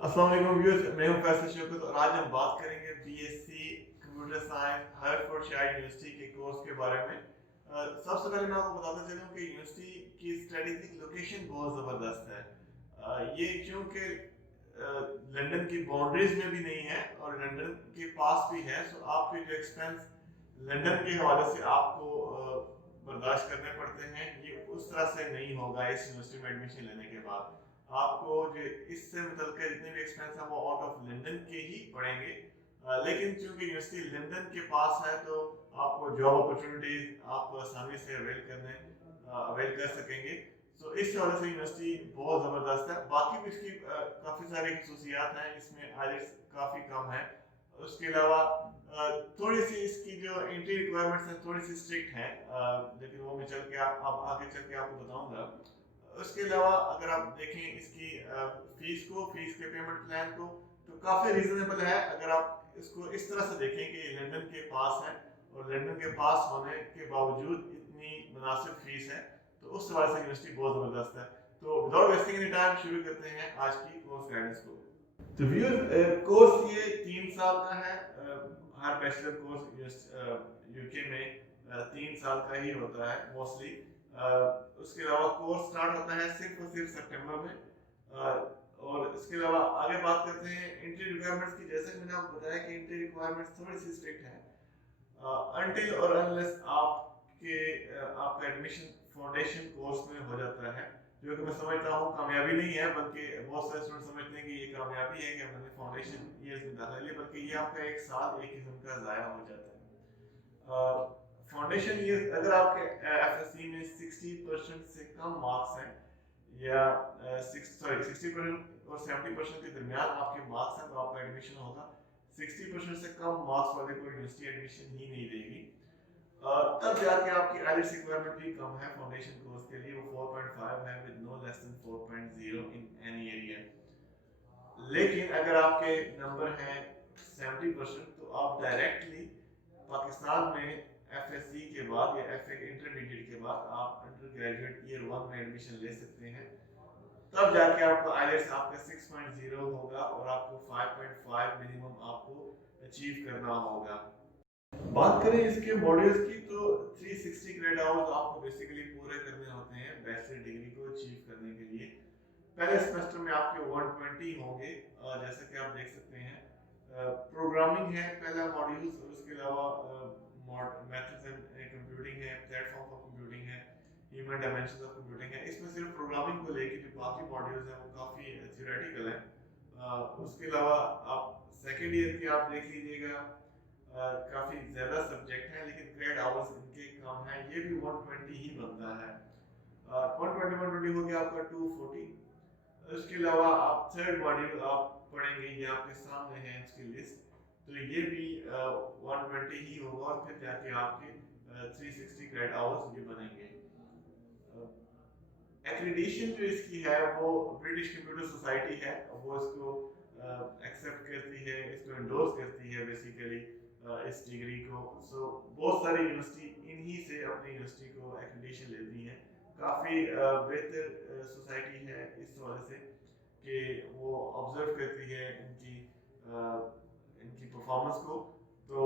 अस्सलाम वालेकुम व्यूअर्स, मैं हूं फैसल शौकत और आज हम बात करेंगे बीएससी कंप्यूटर साइंस हरफोर्डशायर यूनिवर्सिटी के कोर्स के बारे में। सबसे पहले मैं आपको बताता चलूं कि यूनिवर्सिटी की स्ट्रेटेजिक लोकेशन बहुत ज़बरदस्त है। ये चूंकि लंदन की बाउंड्रीज में भी नहीं है और लंदन के पास भी है, सो आपके जो एक्सपेंस लंदन के हवाले से आपको बर्दाश्त करने पड़ते हैं, ये उस तरह से नहीं होगा इस यूनिवर्सिटी में एडमिशन लेने के बाद। आपको जो इससे मतलब जितने भी एक्सपेंस हैं वो आउट ऑफ लंदन के ही पड़ेंगे। लेकिन चूंकि यूनिवर्सिटी लंदन के पास है तो आपको जॉब अपॉर्चुनिटीज आप आसानी से अवेल कर सकेंगे। तो इस वजह से यूनिवर्सिटी बहुत ज़बरदस्त है। बाकी भी इसकी काफ़ी सारी खसूसियात हैं, इसमें आइलेट्स काफ़ी कम है। उसके अलावा थोड़ी सी इसकी जो एंट्री रिक्वायरमेंट्स हैं थोड़ी सी स्ट्रिक्ट हैं, लेकिन वो मैं चल के आप आगे चल के आपको बताऊंगा। उसके अलावा अगर आप देखें इसकी फीस के पेमेंट प्लान को, तो काफ़ी रीजनेबल है अगर आप इसको इस तरह से देखें कि लंदन के पास है और लंदन के पास होने के बावजूद इतनी मुनासिब फीस है, तो उस तरह से यूनिवर्सिटी बहुत ज़बरदस्त है। तो विदाउट वेस्टिंग एनी टाइम शुरू करते हैं आज की कोर्स गाइडेंस को। तो व्यूअर्स, कोर्स ये 3 साल का है। हर बैचलर कोर्स यूके में 3 साल का ही होता है मोस्टली। उसके अलावा कोर्स स्टार्ट होता है सिर्फ और सिर्फ सितंबर में। और इसके अलावा आगे बात करते हैं एंट्री रिक्वायरमेंट्स की। जैसे कि मैंने आपको बताया कि एंट्री रिक्वायरमेंट्स थोड़ी सी स्ट्रिक्ट है। अनटिल और अनलेस आपका एडमिशन फाउंडेशन कोर्स में हो जाता है, जो कि मैं समझता हूँ कामयाबी नहीं है, बल्कि बहुत सारे स्टूडेंट समझते हैं कि ये कामयाबी है कि हमने फाउंडेशन ईयर्स में दाखिला लिया, बल्कि ये आपका एक साल एक किस्म का ज़ाया हो जाता है। फाउंडेशन ईयर्स अगर आपके एफएससी में 60% से कम मार्क्स हैं या 60% और 70% के दरमियान आपके मार्क्स हैं, तो आपका एडमिशन होगा। 60% से कम मार्क्स वाले को यूनिवर्सिटी एडमिशन ही नहीं देगी। तब जाके आपकी आइलेट्स रिक्वायरमेंट भी कम है फाउंडेशन कोर्स के लिए, वो 4.5 है with no less than 4.0 in any area. लेकिन अगर आपके नंबर हैं 70%, तो आप डायरेक्टली पाकिस्तान में एफएससी के बाद या एफ इंटरमीडिएट के बाद आप अंडर ग्रेजुएट ईयर 1 में एडमिशन ले सकते हैं। तब जाके आपका आइलेट्स आपका 6.0 होगा और आपको 5.5 मिनिमम आपको अचीव करना होगा। बात करें इसके मॉड्यूल्स की, तो 360 क्रेडिट आवर्स आपको बेसिकली पूरे करने होते हैं बैचलर डिग्री को अचीव करने के लिए। पहले सेमेस्टर में आपके 120 होंगे, जैसे कि आप देख सकते हैं। प्रोग्रामिंग है पहला मॉड्यूल्स, और उसके अलावा मेथड्स एंड कंप्यूटिंग है, प्लेटफॉर्म ऑफ कंप्यूटिंग है, ह्यूमन डायमेंशंस ऑफ कंप्यूटिंग है। इसमें सिर्फ प्रोग्रामिंग को लेके जो बाकी मॉड्यूल्स हैं वो काफ़ी थ्योरेटिकल है। उसके अलावा आप सेकेंड ईयर की आप देख लीजिएगा, काफ़ी ज़्यादा सब्जेक्ट हैं लेकिन क्रेडिट आवर्स इनके कम हैं, ये भी 120 ही बनता है। 120 हो गया आपका 240। उसके अलावा आप थर्ड मॉड्यूल आप पढ़ेंगे, ये आपके सामने है इसकी लिस्ट, तो ये भी 120 ही होगा और फिर जाके आपके 360 क्रेडिट आवर्स ये बनेंगे। एक्रीडिशन जो इसकी है वो ब्रिटिश कंप्यूटर सोसाइटी है, वो इसको एक्सेप्ट करती है, इसको एंडोर्स करती है बेसिकली इस डिग्री को। सो बहुत सारी यूनिवर्सिटी इन्हीं से अपनी यूनिवर्सिटी को एक्रीडिशन लेती हैं। काफ़ी बेहतर सोसाइटी है इस वजह से कि वो ऑब्जर्व करती है इनकी परफॉर्मेंस को। तो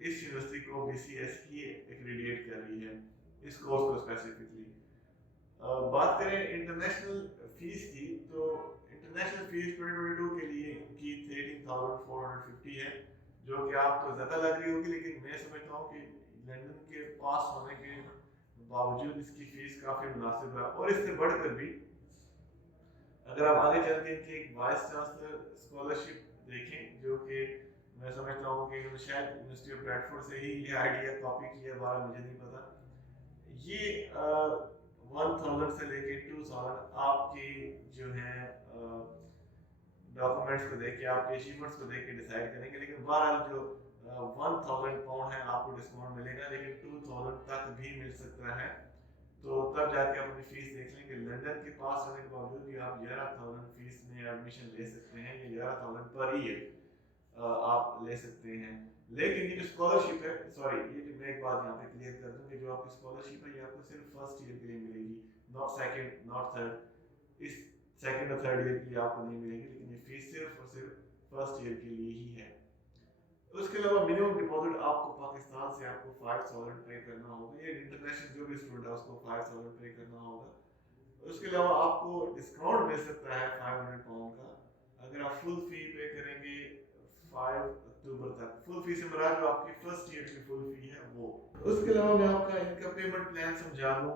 इस यूनिवर्सिटी को बीसीएस ही एक्रीडिएट कर रही है इस कोर्स को स्पेसिफिकली। बात करें इंटरनेशनल फीस की, तो इंटरनेशनल फीस 2022 के लिए की 13,450 है, जो कि आपको ज़्यादा लग रही होगी, लेकिन मैं समझता हूँ कि लंदन के पास होने के बावजूद इसकी फ़ीस काफ़ी मुनासिब है। और इससे बढ़कर भी अगर आप आगे चल के इनकी एक वाइस चांसलर स्कॉलरशिप देखें, जो कि मैं समझता हूँ कि शायद यूनिवर्सिटी ऑफ ब्रैडफोर्ड से ही ये आइडिया कॉपी किया, बारह मुझे नहीं पता। ये 1000 से लेके 2000 आपकी जो है डॉक्यूमेंट्स को देख के, आपके अचीवमेंट्स को देख के डिसाइड करेंगे, लेकिन बहरहाल जो 1000 पाउंड है आपको डिस्काउंट मिलेगा, लेकिन 2000 तक भी मिल सकता है। तो तब जाके आप अपनी फीस देख लेंगे। लंदन के पास होने के बावजूद भी आप 11,000 फीस में एडमिशन ले सकते हैं, ये 11,000 पर ईयर आप ले सकते हैं। लेकिन ये जो स्कॉलरशिप है, सॉरी, ये जो मैं एक बात यहाँ पे क्लियर कर दूँ कि जो आपकी स्कॉलरशिप है ये आपको सिर्फ फर्स्ट ईयर के लिए मिलेगी, नॉट सेकंड, नॉट थर्ड। इस सेकंड और थर्ड ईयर की आपको नहीं मिलेगी, लेकिन ये फीस सिर्फ और सिर्फ फर्स्ट ईयर के लिए ही है। उसके अलावा मिनिमम डिपॉजिट आपको पाकिस्तान से आपको 5000 पे करना होगा, ये इंटरनेशनल जो भी स्टूडेंट है उसको 5000 पे करना होगा। उसके अलावा आपको डिस्काउंट मिल सकता है 500 पाउंड का अगर आप फुल फी पे करेंगे 5 अक्टूबर तक। फुल फी से मुराद जो आपकी फर्स्ट ईयर की फुल फी है वो। उसके अलावा मैं आपका इनका पेमेंट प्लान समझा दूँ।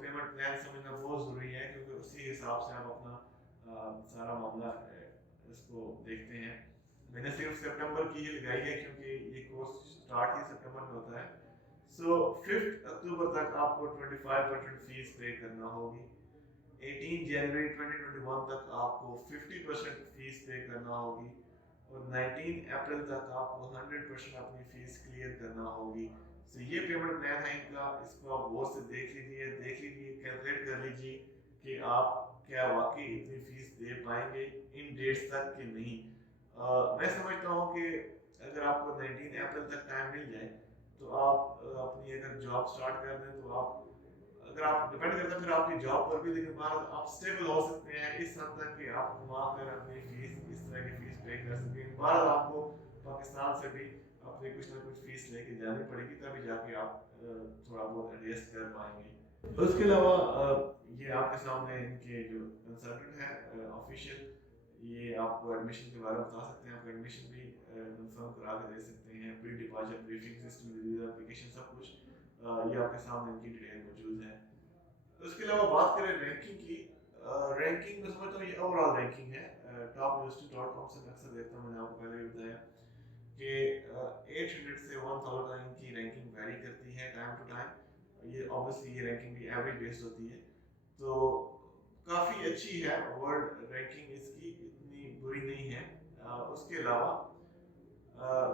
पेमेंट प्लान समझना बहुत ज़रूरी है क्योंकि उसी हिसाब से आप अपना सारा मामला इसको देखते हैं। मैंने सिर्फ सितंबर की ही लगाई है क्योंकि ये कोर्स स्टार्ट ही सितंबर में होता है। सो 5 अक्टूबर तक आपको 25% फीस पे करना होगी। 18 जनवरी 2021 तक आपको 50% फीस पे करना होगी और 19 अप्रैल तक आपको 100% अपनी फीस क्लियर करना होगी। तो ये पेमेंट प्लान है इनका, इसको आप गौर से देख लीजिए, कैलकुलेट कर लीजिए कि आप क्या वाकई इतनी फीस दे पाएंगे इन डेट्स तक कि नहीं। मैं समझता हूँ कि अगर आपको 19 अप्रैल तक टाइम मिल जाए तो आप अपनी अगर जॉब स्टार्ट कर दें तो आप अगर आप डिपेंड करता है फिर आपकी जॉब पर भी, लेकिन बाद आप स्टेबल हो सकते हैं इस हद तक कि आप कमा कर अपनी फीस इस तरह की फीस पे कर सकें। बाद आपको पाकिस्तान से भी अपनी कुछ ना कुछ फीस लेके जानी पड़ेगी तभी जाके आप थोड़ा बहुत एडजस्ट कर पाएंगे। उसके अलावा ये आपके सामने इनके जो कंसल्टेंट है ऑफिशियल, ये आपको एडमिशन के बारे में बता सकते हैं। आप एडमिशन भी कंफर्म करा के दे सकते हैं, pre departure briefing system, visa application, सब कुछ ये आपके सामने इनकी डिटेल मौजूद है। उसके अलावा बात करें रैंकिंग की, रैंकिंग में समझता हूँ ये ओवरऑल रैंकिंग है। topuniversity.com से मैं अक्सर देखता हूँ, मैंने आपको पहले भी बताया कि 800 से 1000 इनकी रैंकिंग वेरी करती है टाइम टू टाइम। ये ऑब्वियसली ये रैंकिंग भी एवरेज बेस्ड होती है, तो काफ़ी अच्छी है वर्ल्ड रैंकिंग इसकी, इतनी बुरी नहीं है। उसके अलावा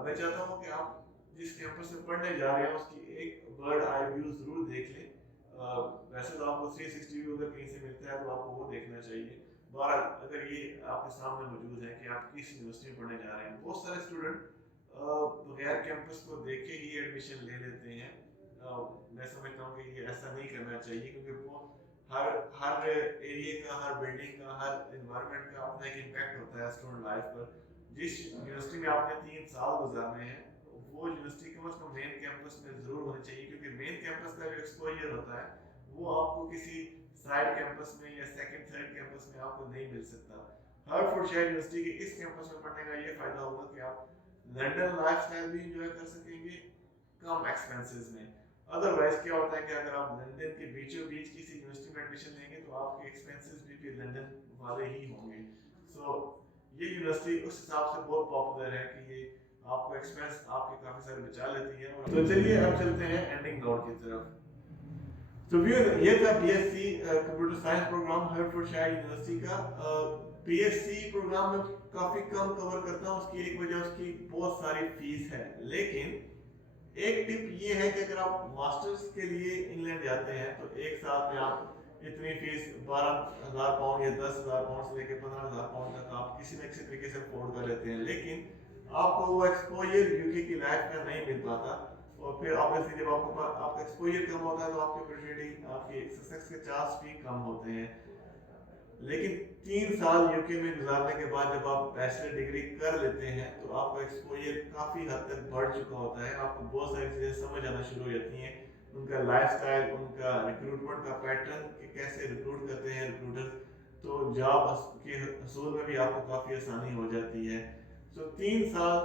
मैं चाहता हूँ कि आप जिस कैंपस में पढ़ने जा रहे हैं उसकी एक बर्ड आई व्यू ज़रूर देख लें। वैसे तो आपको 360 व्यू अगर कहीं से मिलता है तो आपको वो देखना चाहिए। बहरहाल अगर ये आपके सामने मौजूद है कि आप किस यूनिवर्सिटी में पढ़ने जा रहे हैं, बहुत सारे स्टूडेंट बगैर कैंपस को देख के ही एडमिशन ले लेते हैं। मैं समझता हूँ कि ये ऐसा नहीं करना चाहिए क्योंकि वो हर एरिया का, हर बिल्डिंग का, हर इन्वायरमेंट का अपना एक इम्पैक्ट होता है स्टूडेंट लाइफ पर। जिस यूनिवर्सिटी में आपने 3 साल गुजारने हैं वो यूनिवर्सिटी कम से कम मेन कैंपस में ज़रूर होनी चाहिए क्योंकि मेन कैंपस का जो एक्सपोजर होता है वो आपको किसी साइड कैंपस में या सेकंड थर्ड कैंपस में आपको नहीं मिल सकता। हर्टफोर्डशायर यूनिवर्सिटी के इस कैंपस में पढ़ने का ये फ़ायदा होगा कि आप लंदन लाइफस्टाइल भी इंजॉय कर सकेंगे कम एक्सपेंसेस में। अदरवाइज क्या होता है कि अगर आप लंदन के बीचों बीच किसी यूनिवर्सिटी में एडमिशन लेंगे तो आपके एक्सपेंसेस भी फिर लंदन वाले ही होंगे। सो ये यूनिवर्सिटी उस हिसाब से बहुत पॉपुलर है कि ये आपको एक्सपेंस आपके काफ़ी सारे बचा लेती है। तो चलिए अब चलते हैं एंडिंग नोट की तरफ। तो ये था BSc computer science program Hertfordshire university का। बीएससी प्रोग्राम में काफ़ी कम कवर करता हूँ, उसकी एक वजह उसकी बहुत सारी फीस है। लेकिन एक टिप ये है कि अगर आप मास्टर्स के लिए इंग्लैंड जाते हैं तो एक साल में आप इतनी फीस 12,000 पाउंड या 10,000 पाउंड से लेकर 15,000 पाउंड तक आप किसी न किसी तरीके से अफोर्ड कर लेते हैं, लेकिन आपको वो एक्सपोजर यूके की लाइफ का नहीं मिल पाता। और फिर ऑब्वियसली जब आपका एक्सपोजर कम होता है तो आपकी अपॉर्चुनिटी, आपके सक्सेस के चांस भी कम होते हैं। लेकिन 3 साल यूके में गुजारने के बाद जब आप बैचलर डिग्री कर लेते हैं तो आपका एक्सपोजर काफ़ी हद तक बढ़ चुका होता है। आपको बहुत सारी चीज़ें समझ आना शुरू हो जाती हैं, उनका लाइफस्टाइल, उनका रिक्रूटमेंट का पैटर्न कि कैसे रिक्रूट करते हैं रिक्रूटर, तो जॉब के हसूल में भी आपको काफ़ी आसानी हो जाती है। तो 3 साल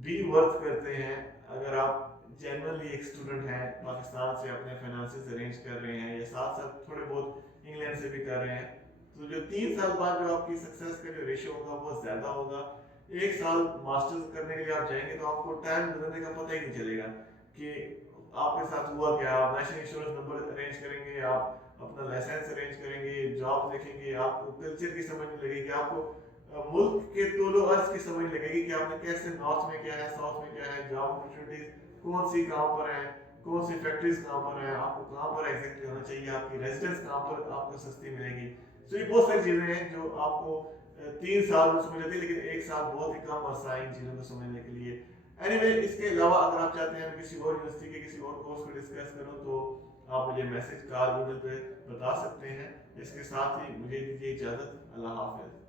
भी वर्थ करते हैं अगर आप जेन्युइनली एक स्टूडेंट हैं, पाकिस्तान से अपने फाइनेंसेस अरेंज कर रहे हैं या साथ साथ थोड़े बहुत इंग्लैंड से भी कर रहे हैं। तो जो 3 साल बाद जो आपकी सक्सेस का जो रेशियो होगा वो ज़्यादा होगा। 1 साल मास्टर्स करने के लिए आप जाएंगे तो आपको टाइम गुजरने का पता ही नहीं चलेगा कि आपके साथ हुआ क्या। आप नेशनल इंश्योरेंस नंबर अरेंज करेंगे, आप अपना लाइसेंस अरेंज करेंगे, जॉब देखेंगे, आपको कल्चर की समझ नहीं लगेगी, आपको मुल्क के तोलो अर्ज की समझ लगेगी कि आपने कैसे नॉर्थ में क्या है, साउथ में क्या है, जॉब अपॉर्चुनिटीज कौन सी कहाँ पर है, कौन सी फैक्ट्रीज कहाँ पर है, आपको कहाँ पर एग्जैक्टली होना चाहिए, आपकी रेजिडेंस कहाँ पर आपको सस्ती मिलेगी। तो ये बहुत सारी चीज़ें हैं जो आपको 3 साल में समझ आती है, लेकिन 1 साल बहुत ही कम अर्सा है इन चीज़ों को समझने के लिए। एनीवे, इसके अलावा अगर आप चाहते हैं किसी और यूनिवर्सिटी के किसी और कोर्स को डिस्कस करूँ तो आप मुझे मैसेज, कॉल, ईमेल पे बता सकते हैं। इसके साथ ही मुझे दीजिए इजाज़त। अल्लाह हाफ़िज़।